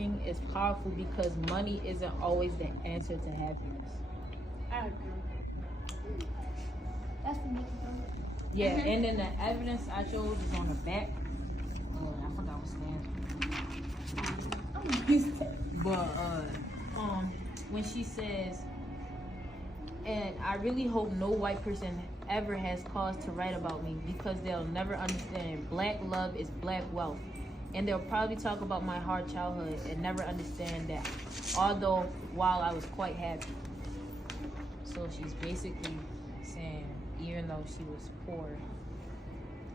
storytelling is powerful because money isn't always the answer to happiness. I agree. That's the main thing. Yeah, and then the evidence I chose is on the back. Oh, I forgot what stands. But when she says, and I really hope no white person ever has cause to write about me because they'll never understand black love is black wealth. And they'll probably talk about my hard childhood and never understand that, although while I was quite happy. So she's basically saying, even though she was poor,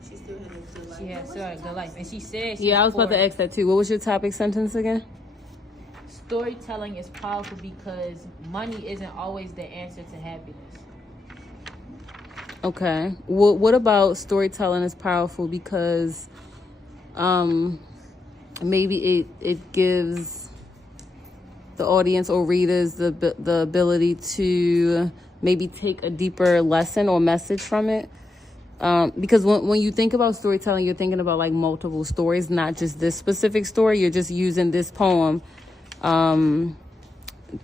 She still had a good life. she had still had a good life. And she said Yeah, I was about to ask that too. What was your topic sentence again? storytelling is powerful because money isn't always the answer to happiness. Okay. What about storytelling is powerful because maybe it gives the audience or readers the ability to maybe take a deeper lesson or message from it. Because when you think about storytelling, you're thinking about like multiple stories, not just this specific story. You're just using this poem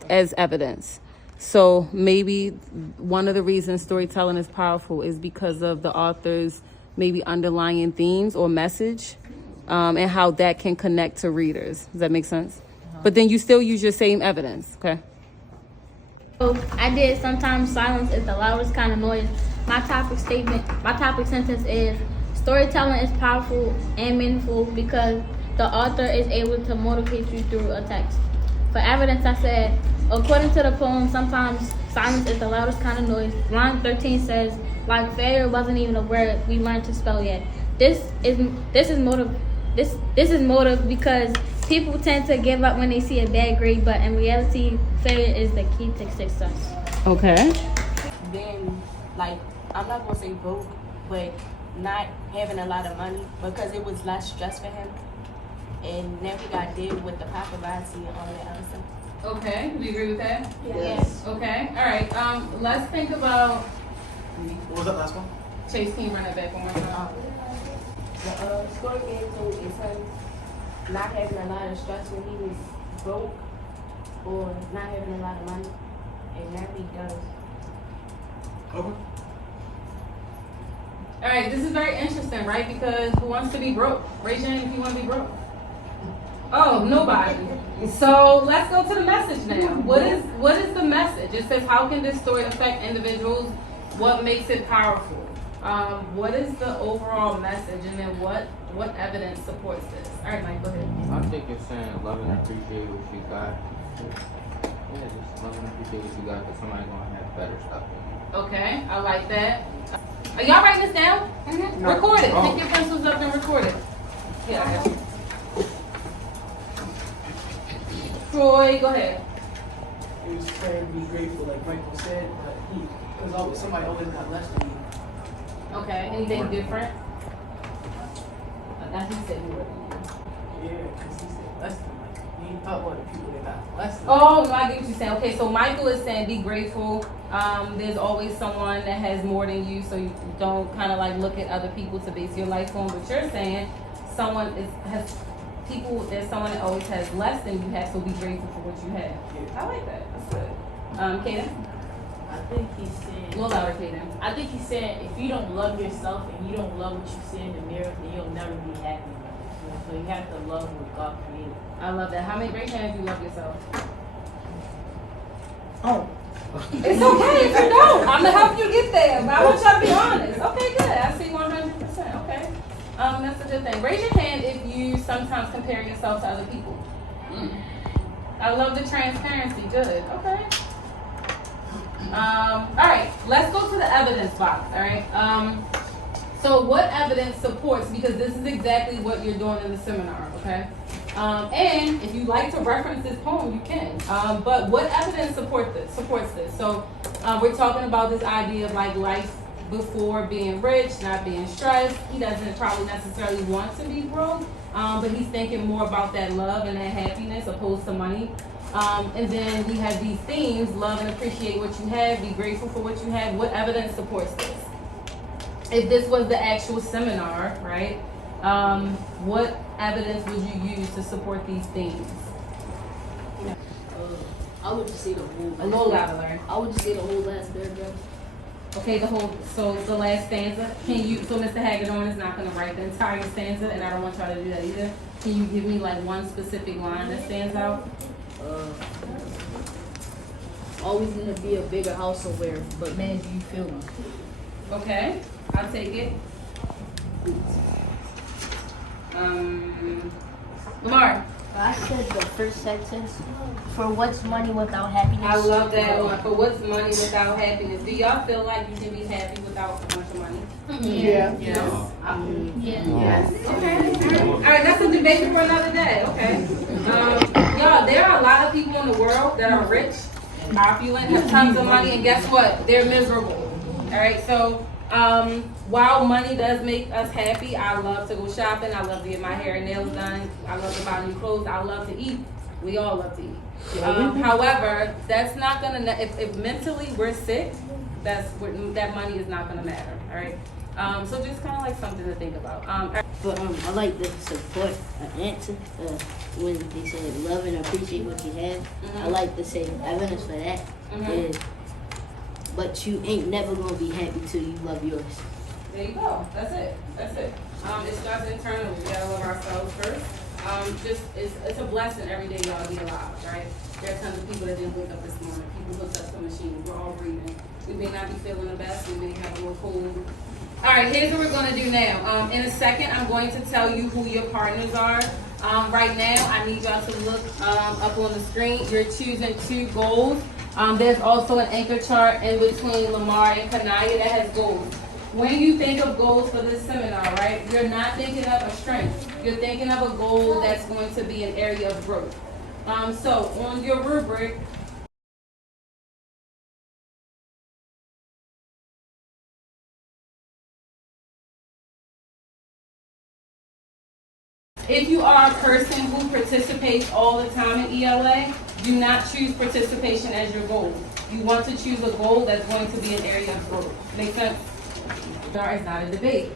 as evidence. So maybe one of the reasons storytelling is powerful is because of the author's maybe underlying themes or message, and how that can connect to readers. Does that make sense? But then you still use your same evidence, okay? So I did sometimes silence is the loudest kind of noise. My topic sentence is storytelling is powerful and meaningful because the author is able to motivate you through a text. For evidence, I said, according to the poem, sometimes silence is the loudest kind of noise. Line 13 says, like failure wasn't even a word we learned to spell yet. This is motive because people tend to give up when they see a bad grade, but in reality, failure is the key to success. Okay. Then, like, I'm not gonna say broke, but not having a lot of money because it was less stress for him. And now he got deal with the paparazzi and all that other stuff. Okay. Do you agree with that? Yes. Okay. All right. Let's think about What was that last one? Chase. Can you run that back one more time? The story being told is him not having a lot of stress when he was broke or not having a lot of money, and now he does. Okay. All right. This is very interesting, right? Because who wants to be broke? Raise your hand if you want to be broke. Oh, nobody. So let's go to the message now. What is the message? It says, how can this story affect individuals? What makes it powerful? What is the overall message, and then what evidence supports this? All right, Mike, go ahead. I think it's saying love and appreciate what you got. Yeah, just love and appreciate what you got because somebody's gonna have better stuff. Okay, I like that. Are y'all writing this down? Mm-hmm. Record it. Pick your pencils up and record it. Yeah, I got you. Troy, go ahead. He was trying to be grateful, like Michael said, but because always somebody always got less than me. Okay, anything different? That's what he said he would. Yeah, because he said less than like he thought what the people that got less than. Oh, no, I get what you're saying. Okay, so Michael is saying be grateful. There's always someone that has more than you, so you don't kind of like look at other people to base your life on. But you're saying there's someone that always has less than you have, so be grateful for what you have. Yeah. I like that. That's good. Kaden? I think he's saying, A little louder, Kaden. I think he's saying if you don't love yourself and you don't love what you see in the mirror, then you'll never be happy. You know? So you have to love what God created. I love that. How many raise your hands if you love yourself? Oh. It's okay if you don't. I'm gonna help you get there, but I want y'all to be honest. Okay, good. I see 100%. Okay. That's a good thing. Raise your hand if you sometimes compare yourself to other people. I love the transparency. Good. Okay. All right. Let's go to the evidence box. All right. So what evidence supports? Because this is exactly what you're doing in the seminar. Okay. And if you like to reference this poem, you can. But what evidence supports this? So we're talking about this idea of like life before being rich, not being stressed. He doesn't probably necessarily want to be broke, but he's thinking more about that love and that happiness opposed to money. And then we have these themes: love and appreciate what you have, be grateful for what you have. What evidence supports this? If this was the actual seminar, right? What evidence would you use to support these themes? I would just say the whole. A little louder, Larry. I would just say the whole last paragraph. Okay, so the last stanza. So Mr. Hagedorn is not gonna write the entire stanza, and I don't want y'all to do that either. Can you give me like one specific line that stands out? Always gonna be a bigger house somewhere, but man, do you feel me? Okay, I'll take it. Lamar. I said the first sentence. For what's money without happiness? I love that one. For what's money without happiness? Do y'all feel like you can be happy without a bunch of money? Yeah. Yes. Yes. Okay. All right, that's a debate for another day. Okay. Y'all, there are a lot of people in the world that are rich, opulent, have tons of money, and guess what? They're miserable. All right. So, while money does make us happy, I love to go shopping. I love to get my hair and nails done. I love to buy new clothes. I love to eat. We all love to eat. However, that's not gonna. If mentally we're sick, that money is not gonna matter. All right. So just kind of like something to think about. But I like to support an answer when they said love and appreciate what you have. I like to say evidence for that is, but you ain't never gonna be happy till you love yours. There you go. That's it. That's it. It starts internally. We gotta love ourselves first. It's a blessing every day y'all be alive, right? There are tons of people that didn't wake up this morning. People hooked up to machines. We're all breathing. We may not be feeling the best. We may have a little cold. All right, here's what we're gonna do now. In a second, I'm going to tell you who your partners are. Right now, I need y'all to look up on the screen. You're choosing 2 goals. There's also an anchor chart in between Lamar and Kanaya that has goals. When you think of goals for this seminar, right, you're not thinking of a strength. You're thinking of a goal that's going to be an area of growth. So on your rubric, if you are a person who participates all the time in ELA, do not choose participation as your goal. You want to choose a goal that's going to be an area of growth. Make sense? It's not a debate.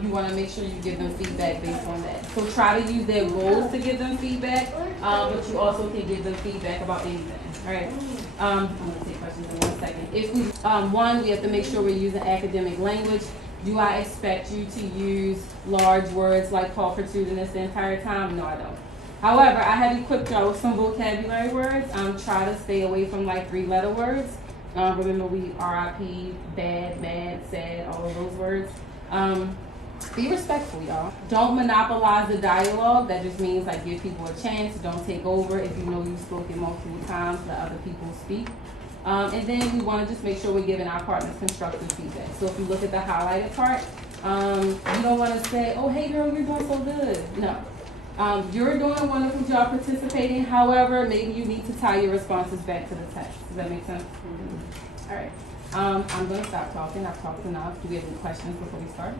You want to make sure you give them feedback based on that. So try to use their goals to give them feedback, but you also can give them feedback about anything. All right. I'm going to take questions in 1 second. If we we have to make sure we're using academic language. Do I expect you to use large words like pulchritudinous the entire time? No, I don't. However, I have equipped y'all with some vocabulary words. Try to stay away from like 3-letter words. Remember, we RIP, bad, mad, sad, all of those words. Be respectful, y'all. Don't monopolize the dialogue. That just means like give people a chance. Don't take over. If you know you've spoken multiple times, let other people speak. And then we want to just make sure we're giving our partners constructive feedback. So if you look at the highlighted part, you don't want to say, oh, hey girl, you're doing so good. No. You're doing a wonderful job participating. However, maybe you need to tie your responses back to the text. Does that make sense? All right. I'm going to stop talking. I've talked enough. Do we have any questions before we start?